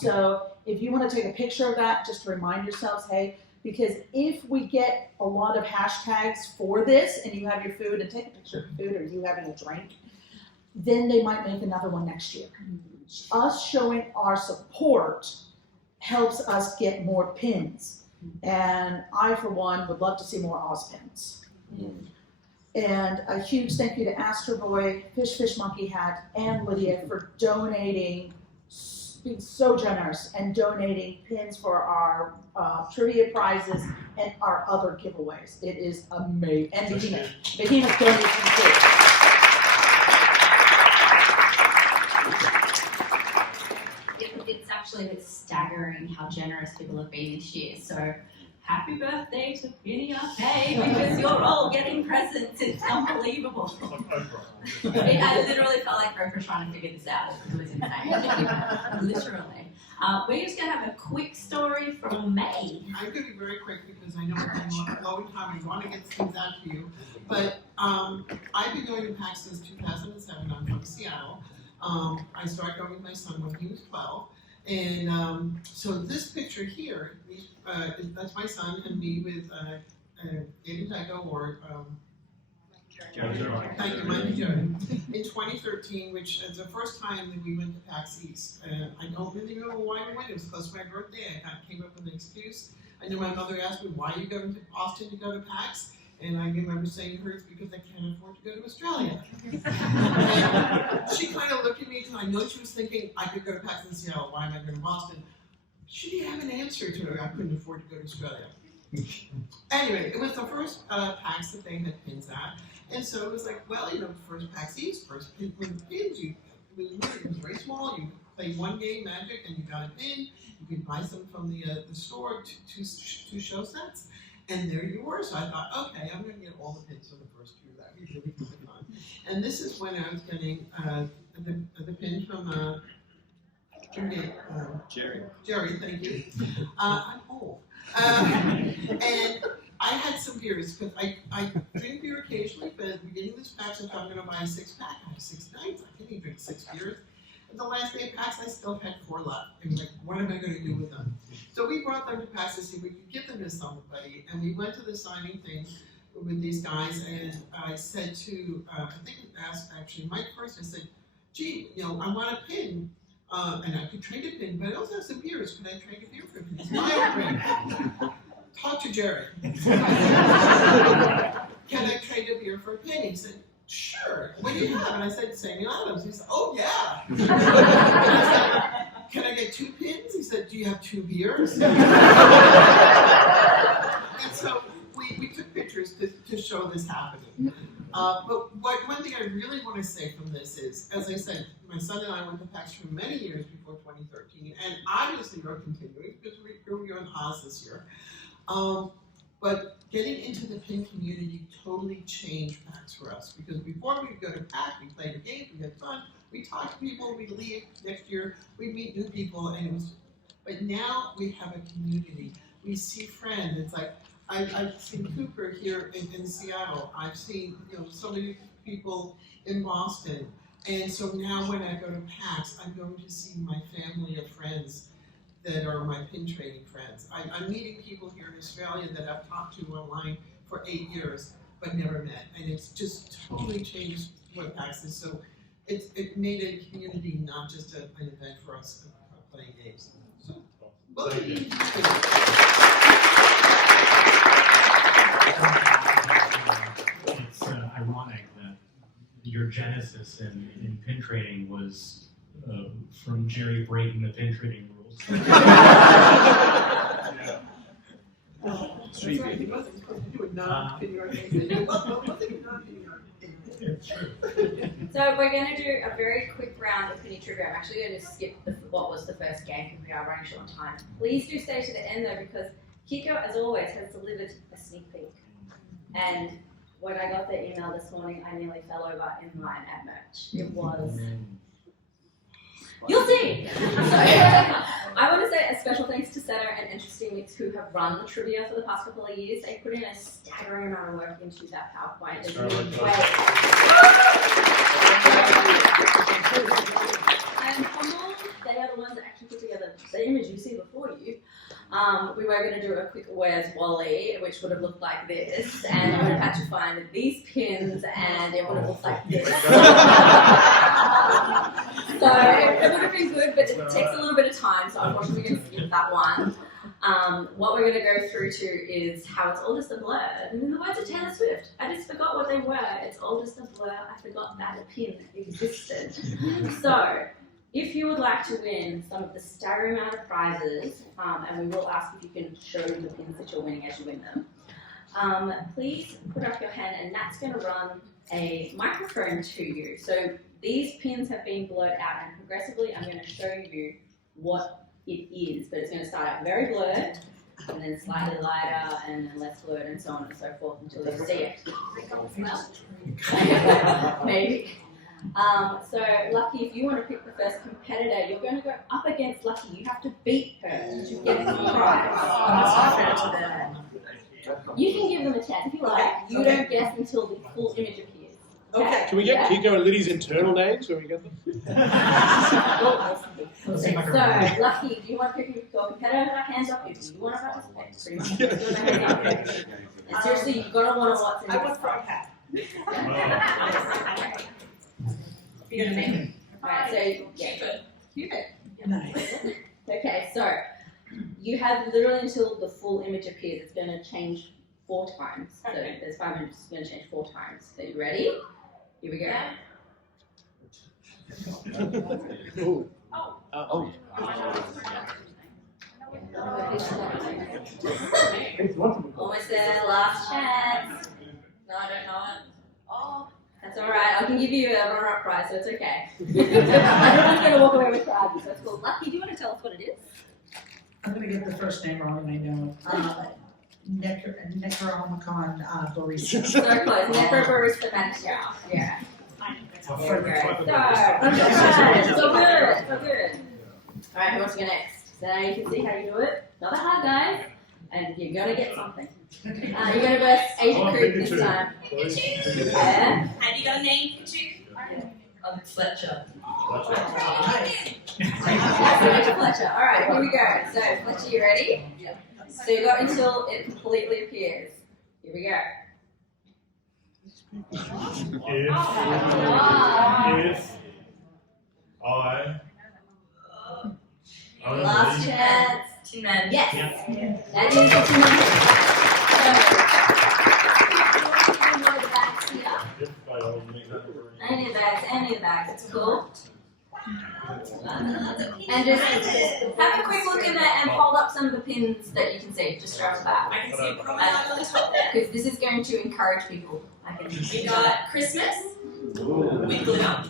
So if you want to take a picture of that, just to remind yourselves, hey, because if we get a lot of hashtags for this and you have your food and take a picture of your food or you having a drink, then they might make another one next year. Us showing our support helps us get more pins. And I, for one, would love to see more Oz pins. And a huge thank you to Astro Boy, Fish Monkey Hat, and Lydia for donating, being so generous, and donating pins for our trivia prizes and our other giveaways. It is amazing. And Behemoth donated too. It's actually a bit staggering how generous people have been this year. So happy birthday to Pinny because you're all getting presents. It's unbelievable. I literally felt like Oprah trying to figure this out. It was insane. Literally. We're just going to have a quick story from May. I'm going to be very quick because I know we're a long time and I want to get things out to you. But I've been going to PAX since 2007. I'm from Seattle. I started going with my son when he was 12. And so this picture here, that's my son and me with David Deco or thank you, Mike Joe, in 2013, which is the first time that we went to PAX East. I don't really know why we went. It was close to my birthday. I kind of came up with an excuse. I know my mother asked me, why are you going to Austin to go to PAX? And I remember saying to her, it's because I can't afford to go to Australia. And she kind of looked at me, and I know she was thinking, I could go to PAX in Seattle, why am I going to Boston? She didn't have an answer to her, I couldn't afford to go to Australia. Anyway, it was the first PAX that they had pins at, and so it was like, well, first PAX East, first pin with pins. It was very small. You played one game, Magic, and you got a pin. You could buy some from the store, two show sets, and there you were. So I thought, okay, I'm going to get all the pins for the first few. That would be really fun. And this is when I was getting the pin from Jerry. Jerry, thank you. I'm old. And I had some beers, because I drink beer occasionally, but at the beginning of this PAX, I thought I'm going to buy a 6-pack. I have 6 nights. I can't even drink 6 beers. And the last day of PAX, I still had 4 left. And like, what am I going to do with them? So we brought them to PAX to see if we could give them to somebody. And we went to the signing thing with these guys, and I said to, I think I asked actually Mike first, I said, gee, I want a pin. And I could trade a pin, but I also have some beers. Could I trade a beer for a pin? It's my drink. Talk to Jerry. Can I trade a beer for a pin? He said, sure. What do you have? And I said, Samuel Adams. He said, oh yeah. And I said, can I get 2 pins? He said, do you have 2 beers? And so we took pictures to show this happening. But one thing I really want to say from this is, as I said, my son and I went to PAX for many years before 2013, and obviously we're continuing because we're in Oz this year. But getting into the pin community totally changed PAX for us, because before we'd go to PAX, we played a game, we had fun, we talked to people, we leave next year, we meet new people, and it was. But now we have a community. We see friends. It's like I've seen Cooper here in Seattle. I've seen so many people in Boston. And so now when I go to PAX, I'm going to see my family of friends that are my pin trading friends. I'm meeting people here in Australia that I've talked to online for 8 years, but never met. And it's just totally changed what PAX is. So it made a community, not just an event for us playing games. So, both of you. It's ironic that your genesis in pin trading was from Jerry breaking the pin trading rules. That's right, he wasn't supposed to do it It's true. So we're going to do a very quick round of Pinny trivia. I'm actually going to skip what was the first game because we are running short on time. Please do stay to the end though, because Kiko, as always, has delivered a sneak peek. And when I got the email this morning, I nearly fell over in line at merch. It was... You'll see! So, I want to say a special thanks to Senna and Interesting Mix who have run the trivia for the past couple of years. They put in a staggering amount of work into that PowerPoint. And Humble, they are the ones that actually put together the image you see before you. We were going to do a quick Where's Wally, which would have looked like this, and you would have had to find these pins, and it would have looked like this. So it would have been good, but it takes a little bit of time, so unfortunately we're going to skip that one. What we're going to go through to is how it's all just a blur. And in the words of Taylor Swift, I just forgot what they were. It's all just a blur. I forgot that a pin existed. So, if you would like to win some of the staggering amount of prizes, and we will ask if you can show the pins that you're winning as you win them, please put up your hand, and Nat's going to run a microphone to you. So these pins have been blurred out, and progressively I'm going to show you what it is, but it's going to start out very blurred, and then slightly lighter, and then less blurred, and so on and so forth until you see it. Maybe. So Lucky, if you want to pick the first competitor, you're going to go up against Lucky. You have to beat her to get the prize. You can give them a chance if you like. You don't guess until the full image appears. Okay. Can we get Kiko and Lidij's internal names when we get them? So, Lucky, do you want to pick your competitor? Hands up if you want to participate. Pretty much. And seriously, you've got to want to what's in I want frog hat. You're gonna make it. Alright, so keep it. Nice. Okay, so you have literally until the full image appears. It's gonna change 4 times. So there's 5 minutes, it's gonna change 4 times. So you ready? Here we go. Almost there, last chance. No, I don't know it. Oh, that's alright. I can give you a runner-up prize, so it's okay. Everyone's going to walk away with prizes, so it's called Lucky. Do you want to tell us what it is? I'm gonna get the first name wrong, I know. Necronomicon barista. So close. Never barista manager. Yeah. So good. So good. Alright, who wants to go next? So now you can see how you do it. Not that hard, guys. And you're going to get something. You're going to verse AgentCooper this time. Yeah. Have you got a name, Pikachu? Fletcher. Fletcher. Alright, here we go. So, Fletcher, you ready? Yeah. So you got until it completely appears. Here we go. Last chance. Tin Man. Yes. That is the Tin Man. Any of the bags, it's cool. And just have a quick look in there and hold up some of the pins that you can see, just straight off the bat. I can see a promenade on the top there. Because this is going to encourage people. We got Christmas with glitter.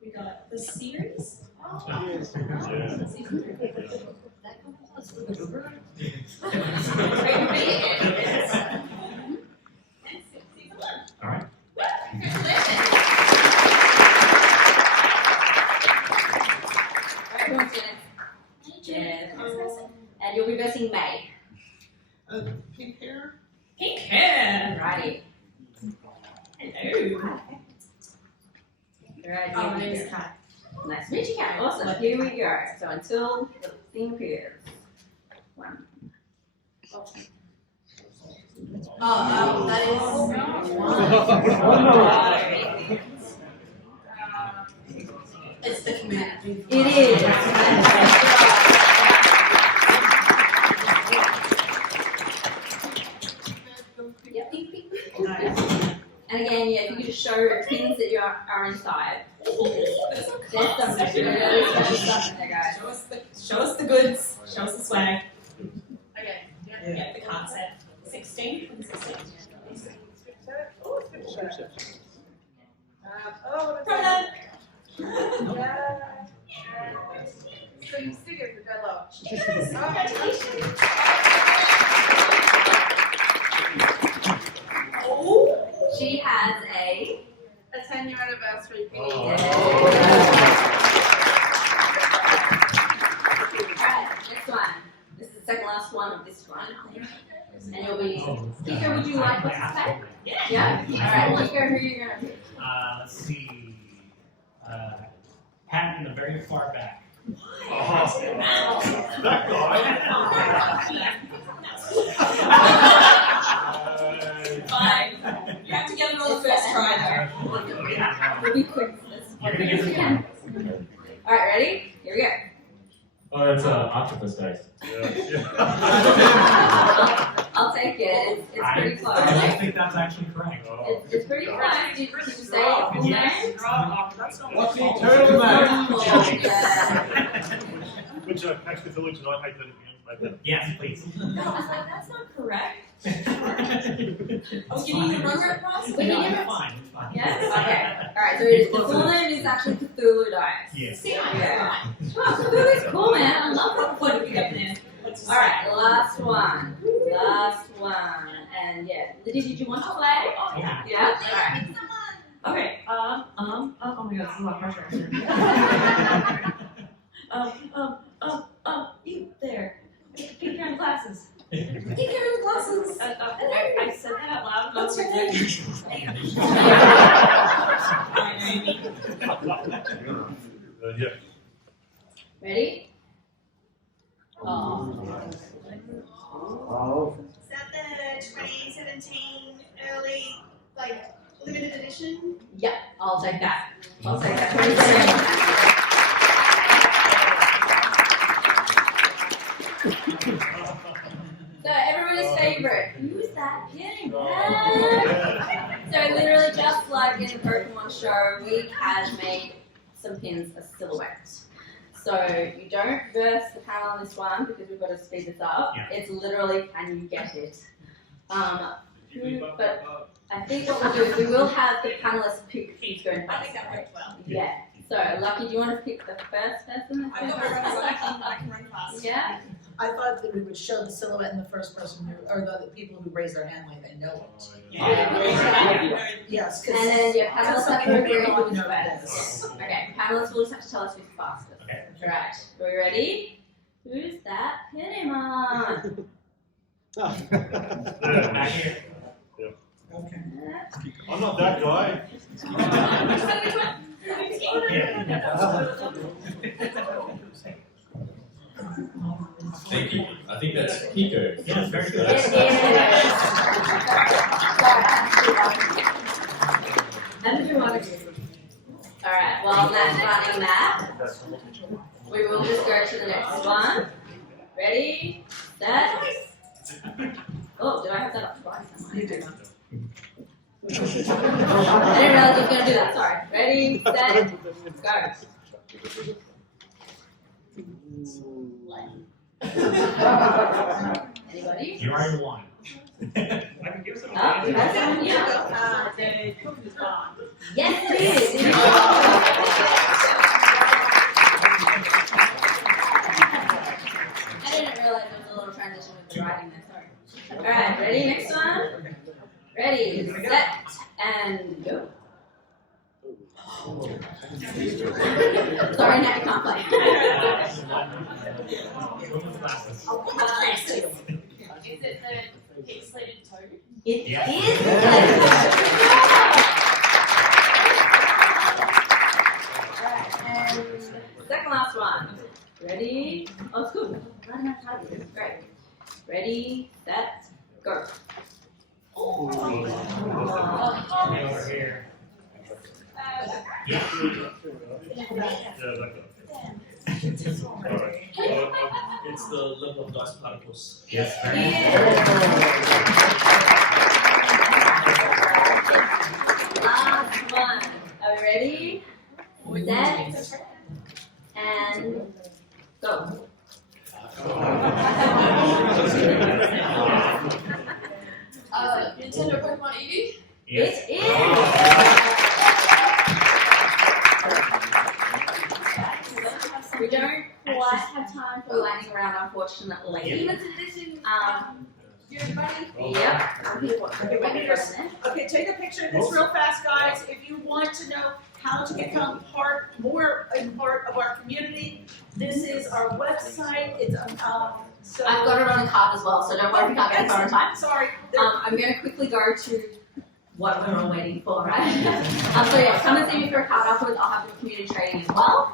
We got the series. All right. And you'll be versing May. Pink hair? Pink hair. Righty. Hello. Alright, My name is Kat. Nice to meet you, Kat. Awesome. Here we go. So until the thing appears. One. That is. It's the community. It is. And again, yeah, if you could just show pins that you are inside. There's some really special stuff in there, guys. Show us the goods. Show us the swag. Okay. Yeah, the card set. 16. Promenade. So you stick it for Jello. Oh, she has a 10-year anniversary Pinny. Alright, next one. This is the second last one of this one. And you'll be Kiko, would you like what's to say? Yeah? Alright, Kiko, who are you gonna pick? Let's see. Pat in the very far back. That guy. Fine. You have to get it on the first try We'll be quick. Alright, ready? Here we go. Oh, that's octopus dice. I'll take it. It's pretty close. I think that's actually correct. It's pretty close. Did you say your full name? What's the eternal man? Which PAX Cthulhu tonight, 8:30 p.m. Yes, please. No, I was like, that's not correct. I was giving you the runner prize. We can give it. Fine, it's fine. Yes? Okay. Alright, so the full name is actually Cthulhu Dice. Yes. See, I know. Wow, Cthulhu's cool, man. I love that. What do we got there? Alright, last one. Last one. And yeah, Lydia, did you want to play? Oh, yeah. Yeah? Alright. Okay, oh my god, this is a lot of pressure. You there. Pink hair and glasses. Pink hair and glasses. I said that out loud. What's your name? Yeah. Ready? Is that the 2017 early, limited edition? Yeah, I'll take that. I'll take that. So everybody's favorite. Who's that Pinny, man? on show, we had made some pins a silhouette. So you don't verse the panel on this one because we've got to speed this up. Yeah. It's literally, can you get it? But I think what we'll do is we will have the panelists pick who's going first. I think that worked well. Yeah. So, Lucky, do you want to pick the first person? I've got my runners, I can run fast. Yeah? I thought that we would show the silhouette in the first person who, or the people who raise their hand like they know it. Yes, because And then your panelists have to may agree not who's know first. this. Okay, panelists will just have to tell us who's fastest. Okay. Alright, are we ready? Who's that PinnyPals? Back here. Okay. I'm not that guy. Thank you. I think that's Kiko. Yes, very good. It is. And who want to do? Alright, well, that's running that. We will just go to the next one. Ready, set. Oh, did I have that up twice? You do. I didn't realize I was going to do that, sorry. Ready, set, go. Anybody? You already won. Oh, you have someone here? Yes, it is. I didn't realize there was a little transition with the writing there, sorry. Alright, ready, next one? Ready, set, and go. Sorry, now you can't play. Is it the pixelated toad? It Yes. is. Alright, and second last one. Ready? Oh, it's good. Running out of time. Great. Ready, set, go. Over here. Yeah, that guy. Alright. It's the level of dust particles. Yes, very good. Last one. Are we ready? Set, and go. Nintendo Pokemon Eevee? Yes. It is. We don't quite have time for lightning round, unfortunately. Yep. Okay, take a picture of this real fast, guys. If you want to know how to become part of our community, this is our website. It's so. I've got it on the card as well, so don't worry if you can't get it on time. Sorry. I'm going to quickly go to what we're all waiting for, right? So yeah, come and see me for a card afterwards. I'll have the community training as well.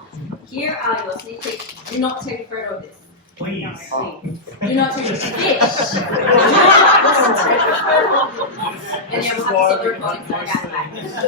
Here are your sneak peeks. Do not take a photo of this. Please. Do not take a fish. And you have to stop the recording so I got back.